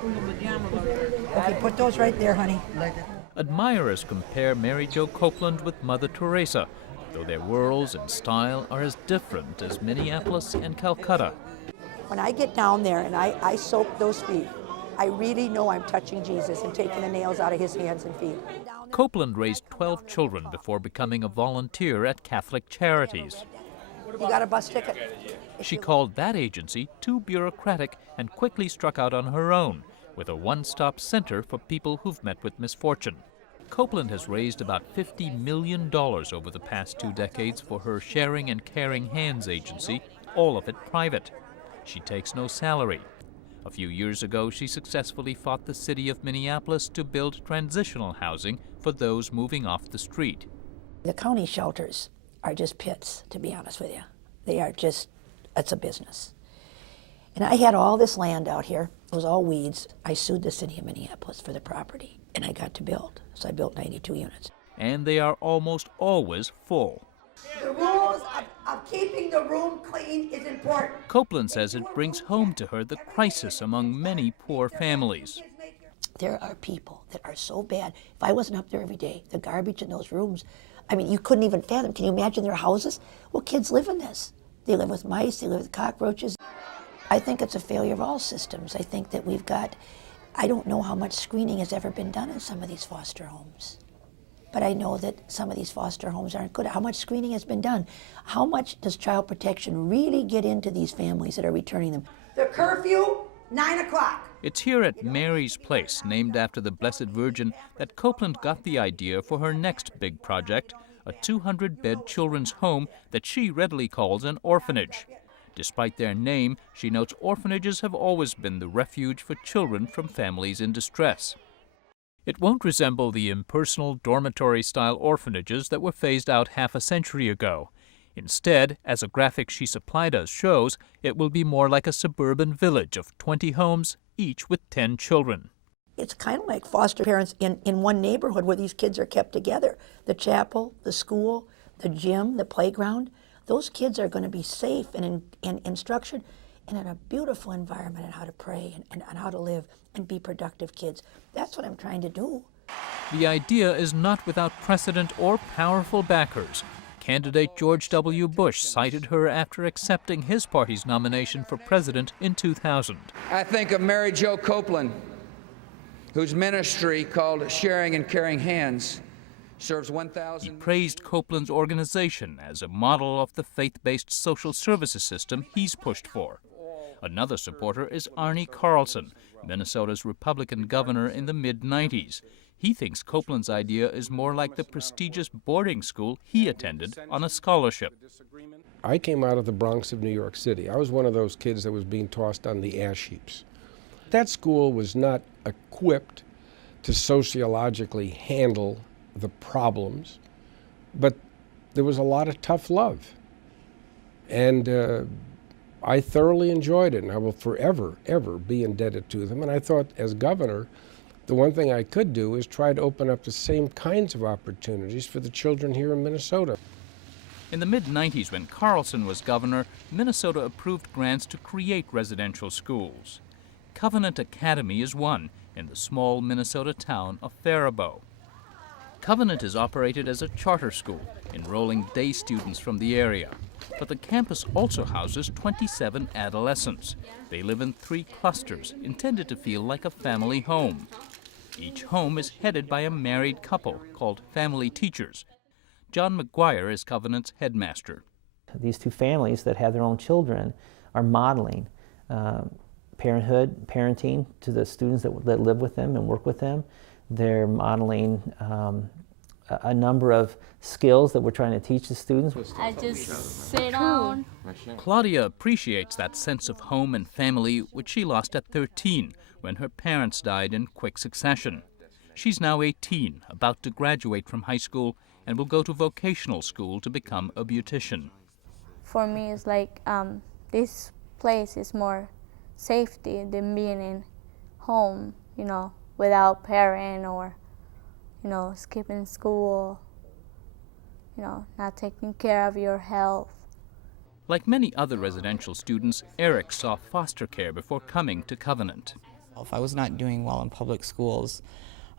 Okay, put those right there, honey. Admirers compare Mary Jo Copeland with Mother Teresa, though their worlds and style are as different as Minneapolis and Calcutta. When I get down there and I soak those feet, I really know I'm touching Jesus and taking the nails out of his hands and feet. Copeland raised 12 children before becoming a volunteer at Catholic Charities. You got a bus ticket? She called that agency too bureaucratic and quickly struck out on her own with a one-stop center for people who've met with misfortune. Copeland has raised about $50 million over the past 2 decades for her Sharing and Caring Hands agency, all of it private. She takes no salary. A few years ago, she successfully fought the city of Minneapolis to build transitional housing for those moving off the street. The county shelters are just pits, to be honest with you. They are just, it's a business. And I had all this land out here. It was all weeds. I sued the city of Minneapolis for the property, and I got to build. So I built 92 units. And they are almost always full. The rules of keeping the room clean is important. Copeland says it brings home to her the crisis among many poor families. There are people that are so bad. If I wasn't up there every day, the garbage in those rooms, I mean, you couldn't even fathom. Can you imagine their houses? Well, kids live in this. They live with mice, they live with cockroaches. I think it's a failure of all systems. I think that we've got, I don't know how much screening has ever been done in some of these foster homes. But I know that some of these foster homes aren't good. How much screening has been done? How much does child protection really get into these families that are returning them? The curfew, 9 o'clock. It's here at Mary's Place, named after the Blessed Virgin, that Copeland got the idea for her next big project, a 200-bed children's home that she readily calls an orphanage. Despite their name, she notes orphanages have always been the refuge for children from families in distress. It won't resemble the impersonal dormitory-style orphanages that were phased out half a century ago. Instead, as a graphic she supplied us shows, it will be more like a suburban village of 20 homes, each with 10 children. It's kind of like foster parents in one neighborhood where these kids are kept together. The chapel, the school, the gym, the playground. Those kids are going to be safe and structured and in a beautiful environment on how to pray and on how to live and be productive kids. That's what I'm trying to do. The idea is not without precedent or powerful backers. Candidate George W. Bush cited her after accepting his party's nomination for president in 2000. I think of Mary Jo Copeland, whose ministry called Sharing and Caring Hands serves 1,000. He praised Copeland's organization as a model of the faith-based social services system he's pushed for. Another supporter is Arnie Carlson, Minnesota's Republican governor in the mid-90s. He thinks Copeland's idea is more like the prestigious boarding school he attended on a scholarship. I came out of the Bronx of New York City. I was one of those kids that was being tossed on the ash heaps. That school was not equipped to sociologically handle the problems, but there was a lot of tough love. And I thoroughly enjoyed it, and I will forever, ever be indebted to them. And I thought, as governor, the one thing I could do is try to open up the same kinds of opportunities for the children here in Minnesota. In the mid-90s, when Carlson was governor, Minnesota approved grants to create residential schools. Covenant Academy is one in the small Minnesota town of Faribault. Covenant is operated as a charter school, enrolling day students from the area. But the campus also houses 27 adolescents. They live in 3 clusters, intended to feel like a family home. Each home is headed by a married couple called family teachers. John McGuire is Covenant's headmaster. These 2 families that have their own children are modeling parenting to the students that live with them and work with them. They're modeling a number of skills that we're trying to teach the students. I just sit down. Claudia appreciates that sense of home and family which she lost at 13 when her parents died in quick succession. She's now 18, about to graduate from high school, and will go to vocational school to become a beautician. For me, it's like this place is more safety than being in home, you know, without parent or, you know, skipping school, you know, not taking care of your health. Like many other residential students, Eric saw foster care before coming to Covenant. If I was not doing well in public schools,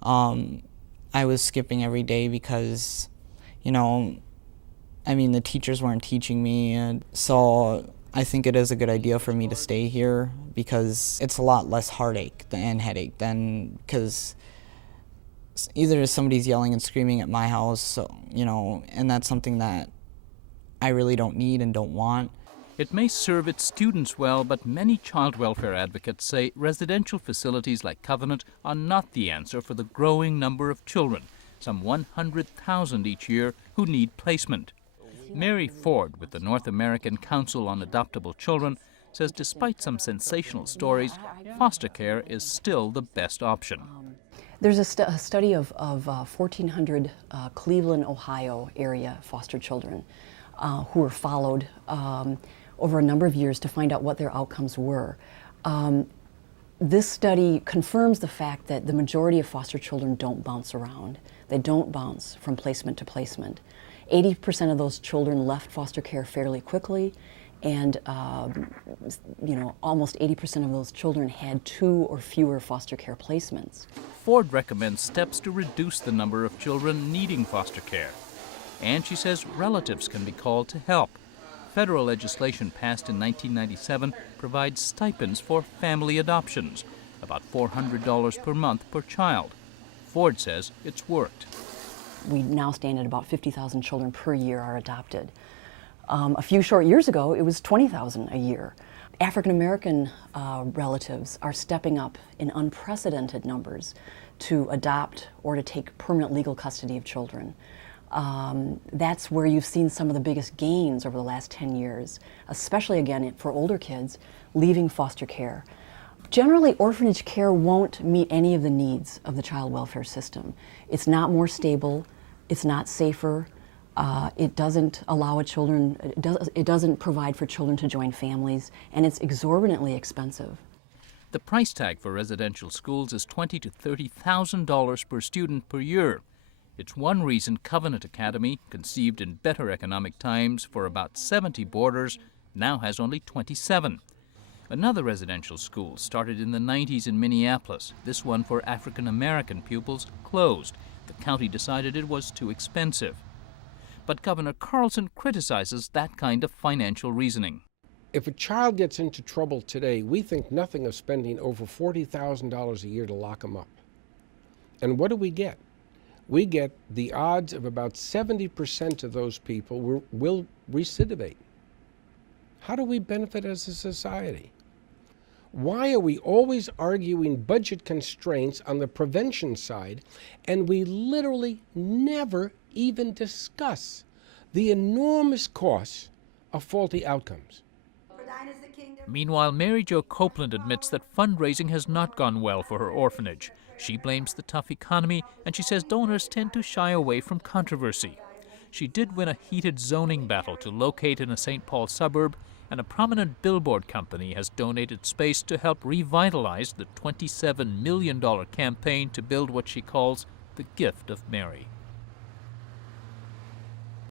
I was skipping every day because, the teachers weren't teaching me, and so I think it is a good idea for me to stay here because it's a lot less heartache and headache than, because either somebody's yelling and screaming at my house, and that's something that I really don't need and don't want. It may serve its students well, but many child welfare advocates say residential facilities like Covenant are not the answer for the growing number of children, some 100,000 each year, who need placement. Mary Ford with the North American Council on Adoptable Children says despite some sensational stories, foster care is still the best option. There's a study of 1,400 Cleveland, Ohio area foster children who were followed over a number of years to find out what their outcomes were. This study confirms the fact that the majority of foster children don't bounce around. They don't bounce from placement to placement. 80% of those children left foster care fairly quickly, and almost 80% of those children had 2 or fewer foster care placements. Ford recommends steps to reduce the number of children needing foster care. And she says relatives can be called to help. Federal legislation passed in 1997 provides stipends for family adoptions, about $400 per month per child. Ford says it's worked. We now stand at about 50,000 children per year are adopted. A few short years ago, it was 20,000 a year. African American relatives are stepping up in unprecedented numbers to adopt or to take permanent legal custody of children. That's where you've seen some of the biggest gains over the last 10 years, especially again for older kids leaving foster care. Generally, orphanage care won't meet any of the needs of the child welfare system. It's not more stable, it's not safer, it doesn't allow it doesn't provide for children to join families, and it's exorbitantly expensive. The price tag for residential schools is $20,000 to $30,000 per student per year. It's one reason Covenant Academy, conceived in better economic times for about 70 boarders, now has only 27. Another residential school started in the 90s in Minneapolis. This one for African American pupils closed. The county decided it was too expensive. But Governor Carlson criticizes that kind of financial reasoning. If a child gets into trouble today, we think nothing of spending over $40,000 a year to lock them up. And what do we get? We get the odds of about 70% of those people will recidivate. How do we benefit as a society? Why are we always arguing budget constraints on the prevention side, and we literally never even discuss the enormous costs of faulty outcomes? Meanwhile, Mary Jo Copeland admits that fundraising has not gone well for her orphanage. She blames the tough economy, and she says donors tend to shy away from controversy. She did win a heated zoning battle to locate in a St. Paul suburb, and a prominent billboard company has donated space to help revitalize the $27 million campaign to build what she calls the gift of Mary.